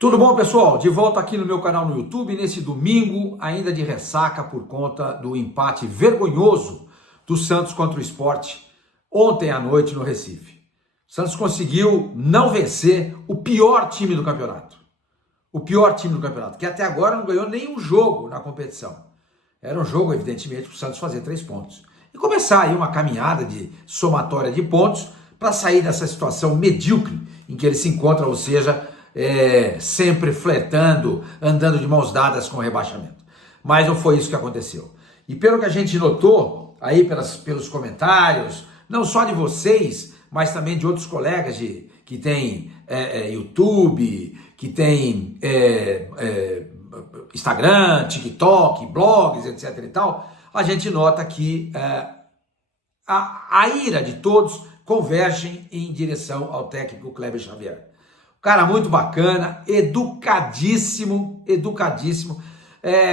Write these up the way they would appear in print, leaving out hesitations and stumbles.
Tudo bom, pessoal? De volta aqui no meu canal no YouTube, nesse domingo, ainda de ressaca por conta do empate vergonhoso do Santos contra o Sport ontem à noite no Recife. O Santos conseguiu não vencer o pior time do campeonato. O pior time do campeonato, que até agora não ganhou nenhum jogo na competição. Era um jogo, evidentemente, para o Santos fazer 3 pontos. E começar aí uma caminhada de somatória de pontos para sair dessa situação medíocre em que ele se encontra, ou seja, sempre flertando, andando de mãos dadas com o rebaixamento. Mas não foi isso que aconteceu. E pelo que a gente notou aí pelos comentários, não só de vocês, mas também de outros colegas que tem YouTube, que tem Instagram, TikTok, blogs, etc e tal, a gente nota que a ira de todos convergem em direção ao técnico Kleber Xavier. Cara muito bacana, educadíssimo,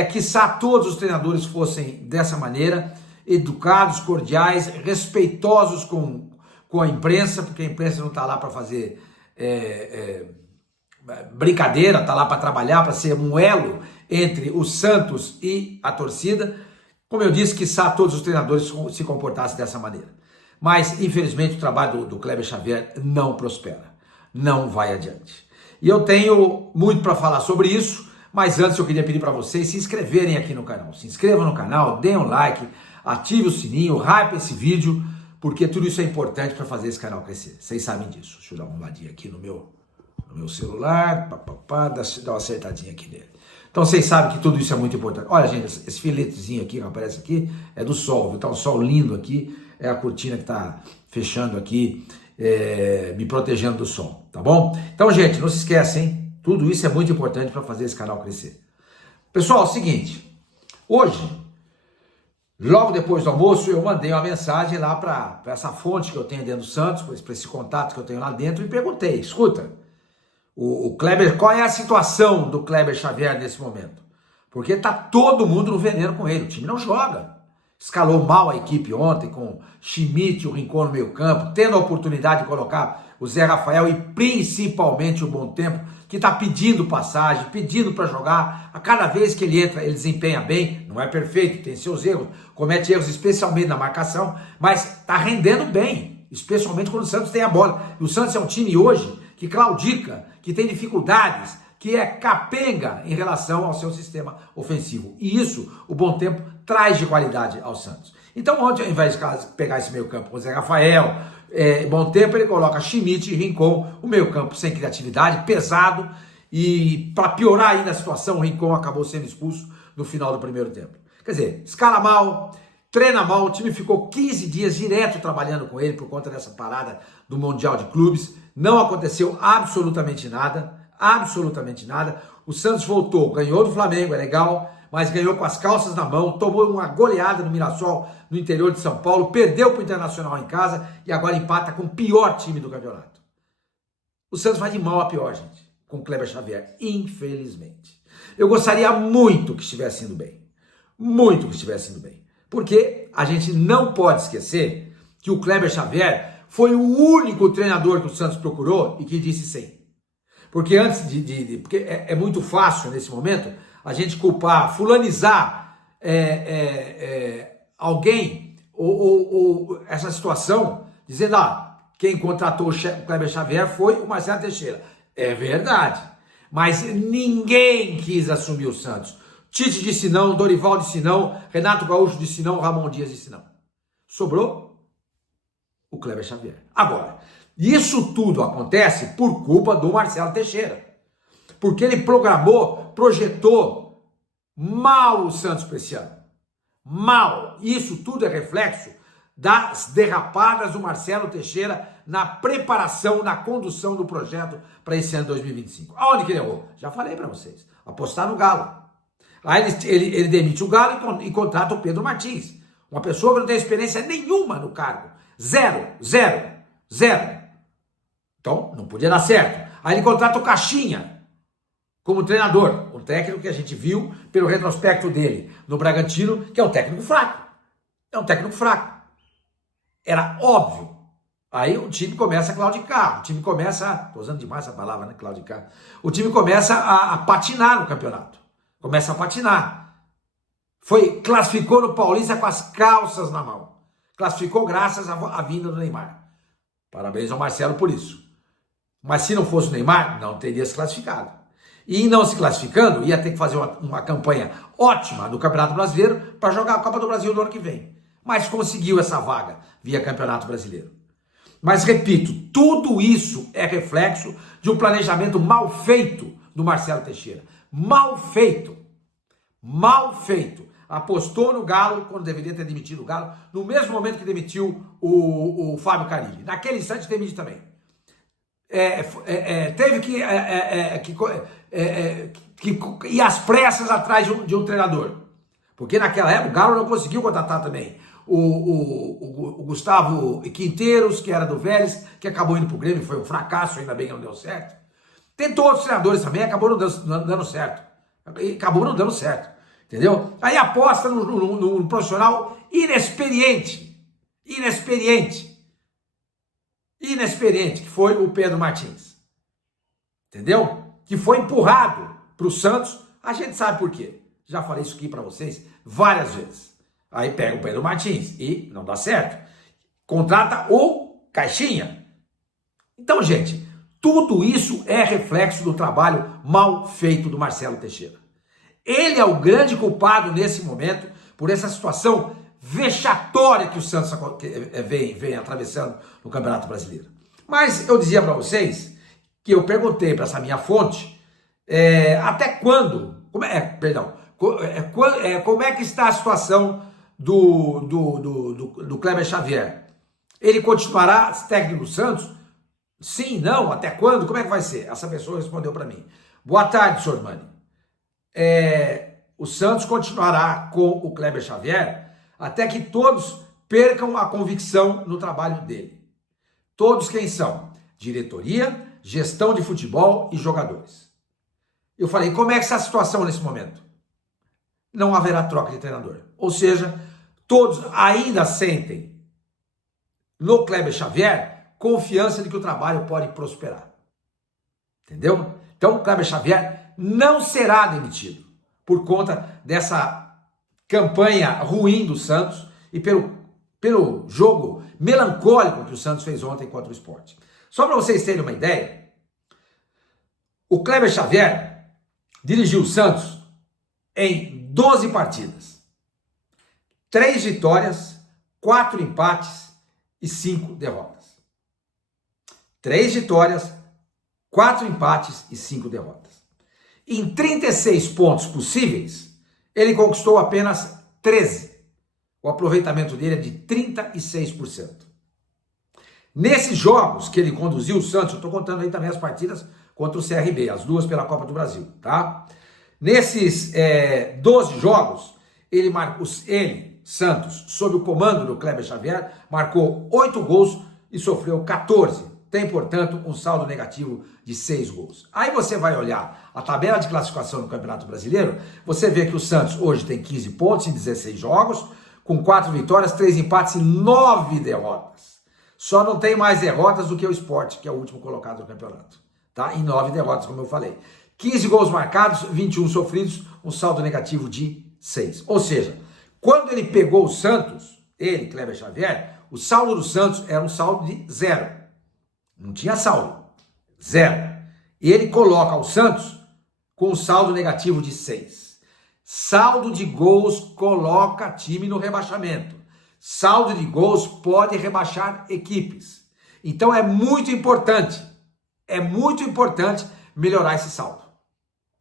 quiçá todos os treinadores fossem dessa maneira, educados, cordiais, respeitosos com a imprensa, porque a imprensa não está lá para fazer brincadeira, está lá para trabalhar, para ser um elo entre o Santos e a torcida. Como eu disse, quiçá todos os treinadores se comportassem dessa maneira. Mas, infelizmente, o trabalho do Kleber Xavier não prospera. Não vai adiante. E eu tenho muito para falar sobre isso, mas antes eu queria pedir para vocês se inscreverem aqui no canal. Se inscrevam no canal, deem um like, ative o sininho, hype esse vídeo, porque tudo isso é importante para fazer esse canal crescer. Vocês sabem disso. Deixa eu dar uma olhadinha aqui no meu celular, dar uma acertadinha aqui nele. Então vocês sabem que tudo isso é muito importante. Olha, gente, esse filetezinho aqui que aparece aqui é do sol, viu? Tá um sol lindo aqui, é a cortina que está fechando aqui, me protegendo do sol, tá bom? Então, gente, não se esquece, hein? Tudo isso é muito importante para fazer esse canal crescer. Pessoal, é o seguinte, hoje, logo depois do almoço, eu mandei uma mensagem lá para essa fonte que eu tenho dentro do Santos, para esse contato que eu tenho lá dentro, e perguntei, escuta, o Kleber, qual é a situação do Kleber Xavier nesse momento? Porque tá todo mundo no veneno com ele, o time não joga. Escalou mal a equipe ontem com Schmidt e o Rincon no meio campo, tendo a oportunidade de colocar o Zé Rafael e principalmente o Bom Tempo, que está pedindo passagem, pedindo para jogar. A cada vez que ele entra, ele desempenha bem, não é perfeito, tem seus erros, comete erros especialmente na marcação, mas está rendendo bem, especialmente quando o Santos tem a bola. E o Santos é um time hoje que claudica, que tem dificuldades, que é capenga em relação ao seu sistema ofensivo. E isso, o Bom Tempo traz de qualidade ao Santos. Então ontem, ao invés de pegar esse meio campo com o Zé Rafael, Bom Tempo, ele coloca Schmidt e Rincon, o meio campo sem criatividade, pesado, e para piorar ainda a situação, o Rincon acabou sendo expulso no final do primeiro tempo. Quer dizer, escala mal, treina mal, o time ficou 15 dias direto trabalhando com ele por conta dessa parada do Mundial de Clubes, não aconteceu absolutamente nada, o Santos voltou, ganhou do Flamengo, é legal, mas ganhou com as calças na mão, tomou uma goleada no Mirassol, no interior de São Paulo, perdeu para o Internacional em casa e agora empata com o pior time do campeonato. O Santos vai de mal a pior, gente, com o Kleber Xavier, infelizmente. Eu gostaria muito que estivesse indo bem, porque a gente não pode esquecer que o Kleber Xavier foi o único treinador que o Santos procurou e que disse sim. Porque antes porque é muito fácil nesse momento a gente culpar, fulanizar alguém ou essa situação, dizendo, quem contratou o Kleber Xavier foi o Marcelo Teixeira. É verdade, mas ninguém quis assumir o Santos. Tite disse não, Dorival disse não, Renato Gaúcho disse não, Ramon Dias disse não. Sobrou o Kleber Xavier. Agora, isso tudo acontece por culpa do Marcelo Teixeira. Porque ele projetou mal o Santos para esse ano. Mal. Isso tudo é reflexo das derrapadas do Marcelo Teixeira na preparação, na condução do projeto para esse ano 2025. Aonde que ele errou? Já falei para vocês. Apostar no Galo. Aí ele demite o Galo e contrata o Pedro Martins. Uma pessoa que não tem experiência nenhuma no cargo. Zero. Então, não podia dar certo. Aí ele contrata o Caixinha como treinador. Um técnico que a gente viu pelo retrospecto dele no Bragantino, que é um técnico fraco. Era óbvio Aí o time começa a claudicar, o time começa, tô usando demais essa palavra, né, claudicar. O time começa a patinar no campeonato, começa a patinar. Classificou no Paulista com as calças na mão, classificou graças à vinda do Neymar. Parabéns ao Marcelo por isso. Mas se não fosse o Neymar, não teria se classificado. E não se classificando, ia ter que fazer uma campanha ótima no Campeonato Brasileiro para jogar a Copa do Brasil no ano que vem. Mas conseguiu essa vaga via Campeonato Brasileiro. Mas repito, tudo isso é reflexo de um planejamento mal feito do Marcelo Teixeira. Mal feito. Mal feito. Apostou no Galo quando deveria ter demitido o Galo, no mesmo momento que demitiu o Fábio Carilli. Naquele instante demitiu também. Teve que ir às pressas atrás de um treinador. Porque naquela época o Galo não conseguiu contratar também o Gustavo Quinteiros, que era do Vélez, que acabou indo pro Grêmio, foi um fracasso, ainda bem que não deu certo. Tentou outros treinadores também, acabou não dando certo. Acabou não dando certo, entendeu? Aí aposta num profissional inexperiente, que foi o Pedro Martins, entendeu? Que foi empurrado para o Santos, a gente sabe por quê. Já falei isso aqui para vocês várias vezes. Aí pega o Pedro Martins e não dá certo. Contrata o Caixinha. Então, gente, tudo isso é reflexo do trabalho mal feito do Marcelo Teixeira. Ele é o grande culpado nesse momento por essa situação vexatória que o Santos vem atravessando no Campeonato Brasileiro. Mas eu dizia para vocês que eu perguntei para essa minha fonte até quando, como é que está a situação do Kleber Xavier? Ele continuará técnico do Santos? Sim, não, até quando? Como é que vai ser? Essa pessoa respondeu para mim. Boa tarde, senhor Mani. O Santos continuará com o Kleber Xavier até que todos percam a convicção no trabalho dele. Todos quem são? Diretoria, gestão de futebol e jogadores. Eu falei, como é que está a situação nesse momento? Não haverá troca de treinador. Ou seja, todos ainda sentem no Kleber Xavier confiança de que o trabalho pode prosperar. Entendeu? Então o Kleber Xavier não será demitido por conta dessa campanha ruim do Santos e pelo jogo melancólico que o Santos fez ontem contra o Sport. Só para vocês terem uma ideia, o Kleber Xavier dirigiu o Santos em 12 partidas. 3 vitórias, 4 empates e 5 derrotas. 3 vitórias, 4 empates e 5 derrotas. Em 36 pontos possíveis, ele conquistou apenas 13. O aproveitamento dele é de 36%. Nesses jogos que ele conduziu o Santos, eu estou contando aí também as partidas contra o CRB, as 2 pela Copa do Brasil, tá? Nesses 12 jogos, Santos, sob o comando do Kleber Xavier, marcou 8 gols e sofreu 14. Tem, portanto, um saldo negativo de 6 gols. Aí você vai olhar a tabela de classificação no Campeonato Brasileiro, você vê que o Santos hoje tem 15 pontos em 16 jogos, com 4 vitórias, 3 empates e 9 derrotas. Só não tem mais derrotas do que o Sport, que é o último colocado no campeonato. Tá? Em 9 derrotas, como eu falei. 15 gols marcados, 21 sofridos, um saldo negativo de 6. Ou seja, quando ele pegou o Santos, Kleber Xavier, o saldo do Santos era um saldo de 0. Não tinha saldo. 0. E ele coloca o Santos com um saldo negativo de 6. Saldo de gols coloca time no rebaixamento. Saldo de gols pode rebaixar equipes. Então é muito importante melhorar esse saldo.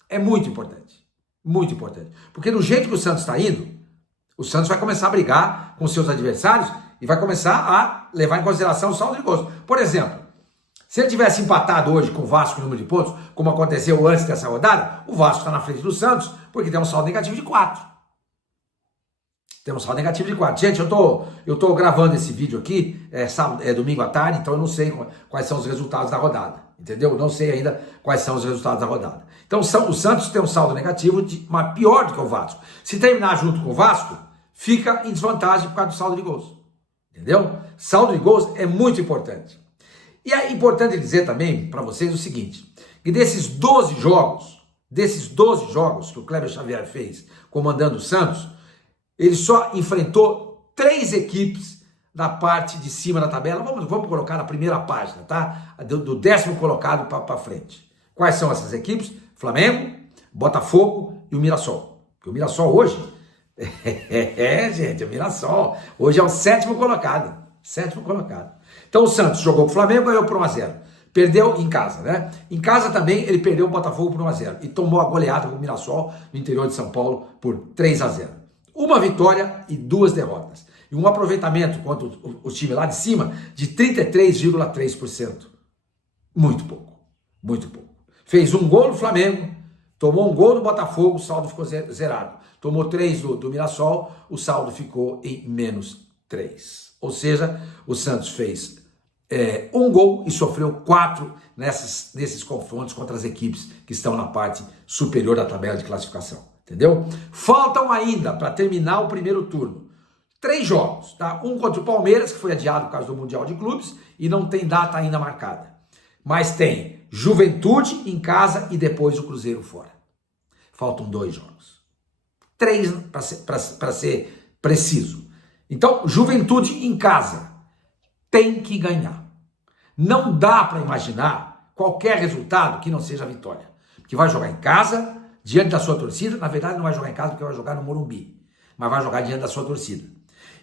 É muito importante. Muito importante. Porque do jeito que o Santos está indo, o Santos vai começar a brigar com seus adversários e vai começar a levar em consideração o saldo de gols. Por exemplo, se ele tivesse empatado hoje com o Vasco no número de pontos, como aconteceu antes dessa rodada, o Vasco está na frente do Santos, porque tem um saldo negativo de 4. Tem um saldo negativo de 4. Gente, eu tô gravando esse vídeo aqui, domingo à tarde, então eu não sei quais são os resultados da rodada. Entendeu? Eu não sei ainda quais são os resultados da rodada. Então o Santos tem um saldo negativo mas pior do que o Vasco. Se terminar junto com o Vasco, fica em desvantagem por causa do saldo de gols. Entendeu? Saldo de gols é muito importante. E é importante dizer também para vocês o seguinte, que desses 12 jogos que o Kleber Xavier fez comandando o Santos, ele só enfrentou 3 equipes da parte de cima da tabela. Vamos colocar na primeira página, tá? Do 10º colocado para frente. Quais são essas equipes? Flamengo, Botafogo e o Mirassol. Porque o Mirassol hoje, gente, o Mirassol hoje é o 7º colocado. 7º colocado. Então o Santos jogou com o Flamengo, ganhou por 1-0. Perdeu em casa, né? Em casa também ele perdeu o Botafogo por 1-0 e tomou a goleada com o Mirassol no interior de São Paulo por 3-0. Uma vitória e 2 derrotas. E um aproveitamento contra o time lá de cima de 33,3%. Muito pouco. Muito pouco. Fez um gol no Flamengo, tomou um gol no Botafogo, o saldo ficou zerado. Tomou 3 do Mirassol, o saldo ficou em -3. Ou seja, o Santos fez um gol e sofreu 4 nesses confrontos contra as equipes que estão na parte superior da tabela de classificação. Entendeu? Faltam ainda, para terminar o primeiro turno, 3 jogos. Tá? Um contra o Palmeiras, que foi adiado por causa do Mundial de Clubes e não tem data ainda marcada. Mas tem Juventude em casa e depois o Cruzeiro fora. Faltam 2 jogos. 3 para ser preciso. Então, Juventude em casa tem que ganhar. Não dá para imaginar qualquer resultado que não seja a vitória. Porque vai jogar em casa, diante da sua torcida. Na verdade, não vai jogar em casa porque vai jogar no Morumbi. Mas vai jogar diante da sua torcida.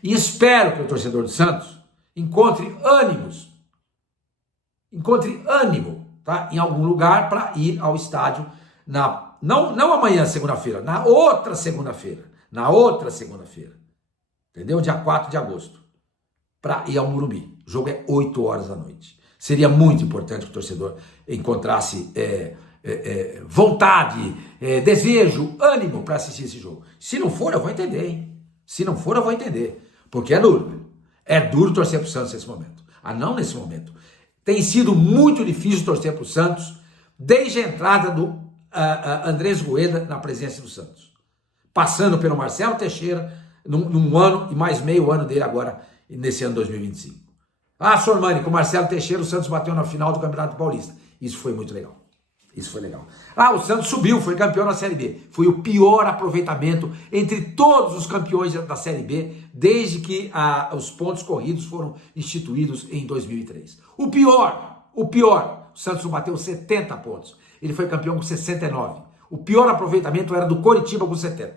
E espero que o torcedor do Santos encontre ânimo, tá? Em algum lugar para ir ao estádio não amanhã, segunda-feira, na outra segunda-feira. Entendeu? Dia 4 de agosto. Para ir ao Morumbi. O jogo é 8 horas da noite. Seria muito importante que o torcedor encontrasse vontade, desejo, ânimo para assistir esse jogo. Se não for, eu vou entender, hein? Se não for, eu vou entender. Porque é duro. É duro torcer para o Santos nesse momento. Não nesse momento. Tem sido muito difícil torcer para o Santos desde a entrada do Andrés Rueda na presidência do Santos. Passando pelo Marcelo Teixeira, num ano e mais meio ano dele agora, nesse ano 2025. Sormani, com o Marcelo Teixeira, o Santos bateu na final do Campeonato Paulista. Isso foi muito legal. Isso foi legal. O Santos subiu, foi campeão na Série B. Foi o pior aproveitamento entre todos os campeões da Série B, desde que os pontos corridos foram instituídos em 2003. O pior. O Santos não bateu 70 pontos. Ele foi campeão com 69. O pior aproveitamento era do Coritiba com 70.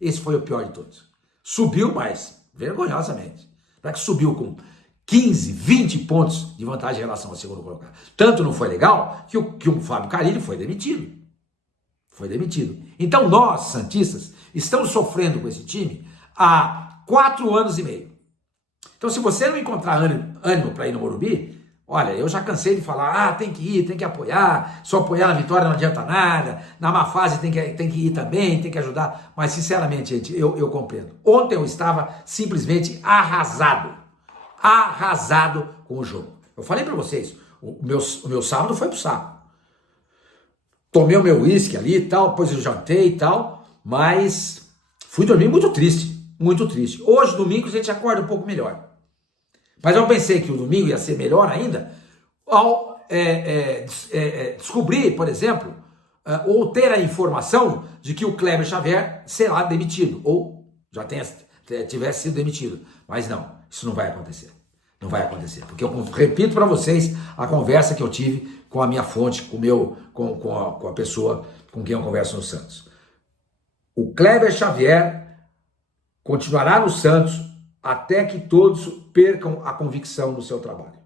Esse foi o pior de todos. Subiu, mas vergonhosamente. Não é que subiu com 15, 20 pontos de vantagem em relação ao segundo colocado. Tanto não foi legal que o Fábio Carille foi demitido. Então nós, santistas, estamos sofrendo com esse time há 4 anos e meio. Então se você não encontrar ânimo para ir no Morumbi, olha, eu já cansei de falar, tem que ir, tem que apoiar, só apoiar na vitória não adianta nada, na má fase tem que ir também, tem que ajudar. Mas sinceramente, gente, eu compreendo. Ontem eu estava simplesmente arrasado com o jogo. Eu falei para vocês, o meu sábado foi pro saco. Tomei o meu uísque ali e tal, depois eu jantei e tal, mas fui dormir muito triste. Hoje, domingo, a gente acorda um pouco melhor. Mas eu pensei que o domingo ia ser melhor ainda ao descobrir, por exemplo, ou ter a informação de que o Kleber Xavier será demitido, ou já tivesse sido demitido. Mas não, isso não vai acontecer. Não vai acontecer, porque eu repito para vocês a conversa que eu tive com a minha fonte, com a pessoa com quem eu converso no Santos. O Kleber Xavier continuará no Santos até que todos percam a convicção no seu trabalho.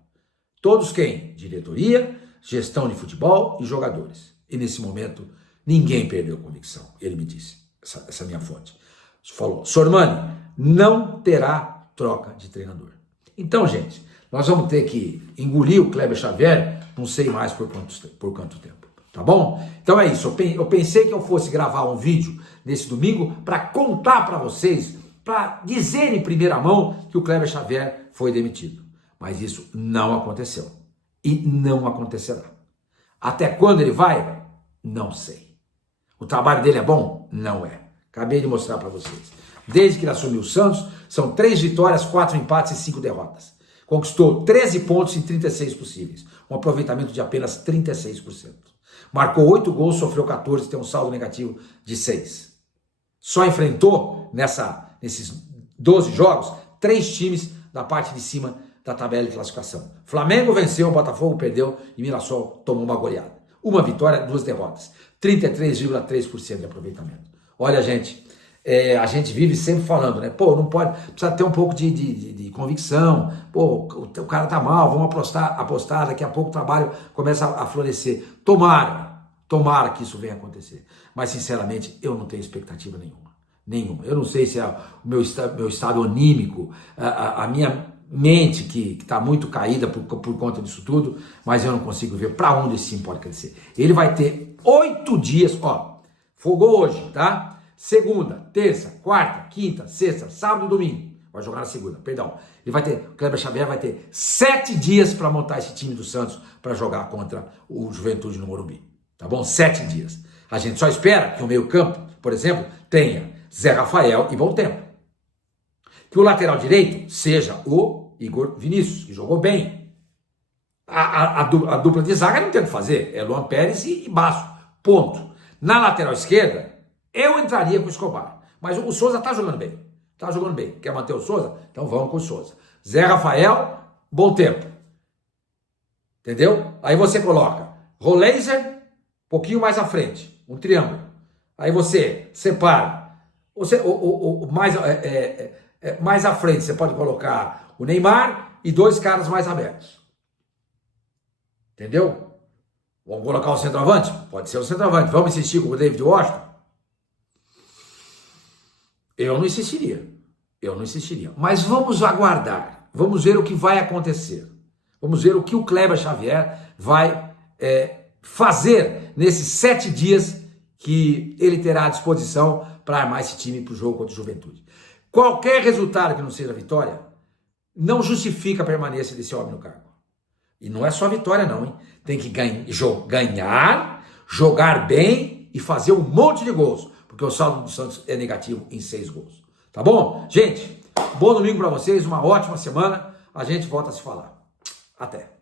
Todos quem? Diretoria, gestão de futebol e jogadores. E nesse momento, ninguém perdeu convicção. Ele me disse, essa minha fonte. Falou, Sormani, não terá troca de treinador. Então, gente, nós vamos ter que engolir o Kleber Xavier, não sei mais por quanto tempo. Tá bom? Então é isso. Eu pensei que eu fosse gravar um vídeo nesse domingo para contar para vocês, para dizer em primeira mão que o Kleber Xavier foi demitido. Mas isso não aconteceu. E não acontecerá. Até quando ele vai? Não sei. O trabalho dele é bom? Não é. Acabei de mostrar para vocês. desde que ele assumiu o Santos, são 3 vitórias, 4 empates e 5 derrotas. Conquistou 13 pontos em 36 possíveis, um aproveitamento de apenas 36%. Marcou 8 gols, sofreu 14, tem um saldo negativo de 6. Só enfrentou, nesses 12 jogos, 3 times da parte de cima da tabela de classificação. Flamengo venceu, Botafogo perdeu e Mirassol tomou uma goleada. Uma vitória, 2 derrotas. 33,3% de aproveitamento. Olha, gente, a gente vive sempre falando, né? Pô, não pode, precisa ter um pouco de convicção. Pô, o cara tá mal, vamos apostar, daqui a pouco o trabalho começa a florescer. Tomara que isso venha acontecer. Mas, sinceramente, eu não tenho expectativa nenhuma. Eu não sei se é o meu estado anímico, a minha mente que está muito caída por conta disso tudo, mas eu não consigo ver para onde esse time pode crescer. Ele vai ter 8 dias, ó, folgou hoje, tá? Segunda, terça, quarta, quinta, sexta, sábado e domingo. Vai jogar na segunda, perdão. O Kleber Xavier vai ter 7 dias para montar esse time do Santos para jogar contra o Juventude no Morumbi. Tá bom? 7 dias. A gente só espera que o meio-campo, por exemplo, tenha Zé Rafael e Bom Tempo. Que o lateral direito seja o Igor Vinícius, que jogou bem. A dupla de zaga não tem o que fazer. É Luan Pérez e Basso. Ponto. Na lateral esquerda, eu entraria com o Escobar. Mas o Souza tá jogando bem. Tá jogando bem. Quer manter o Souza? Então vamos com o Souza. Zé Rafael, Bom Tempo. Entendeu? Aí você coloca Roleiser, um pouquinho mais à frente. Um triângulo. Aí você separa. Mais à frente você pode colocar o Neymar e 2 caras mais abertos. Entendeu? Vamos colocar o centroavante? Pode ser o centroavante. Vamos insistir com o David Washington? Eu não insistiria. Mas vamos aguardar. Vamos ver o que vai acontecer. Vamos ver o que o Kleber Xavier vai fazer nesses 7 dias que ele terá à disposição para armar esse time para o jogo contra o Juventude. Qualquer resultado que não seja vitória não justifica a permanência desse homem no cargo. E não é só vitória não, hein? Tem que ganhar, jogar bem e fazer um monte de gols, porque o saldo do Santos é negativo em 6 gols. Tá bom? Gente, bom domingo para vocês, uma ótima semana. A gente volta a se falar. Até.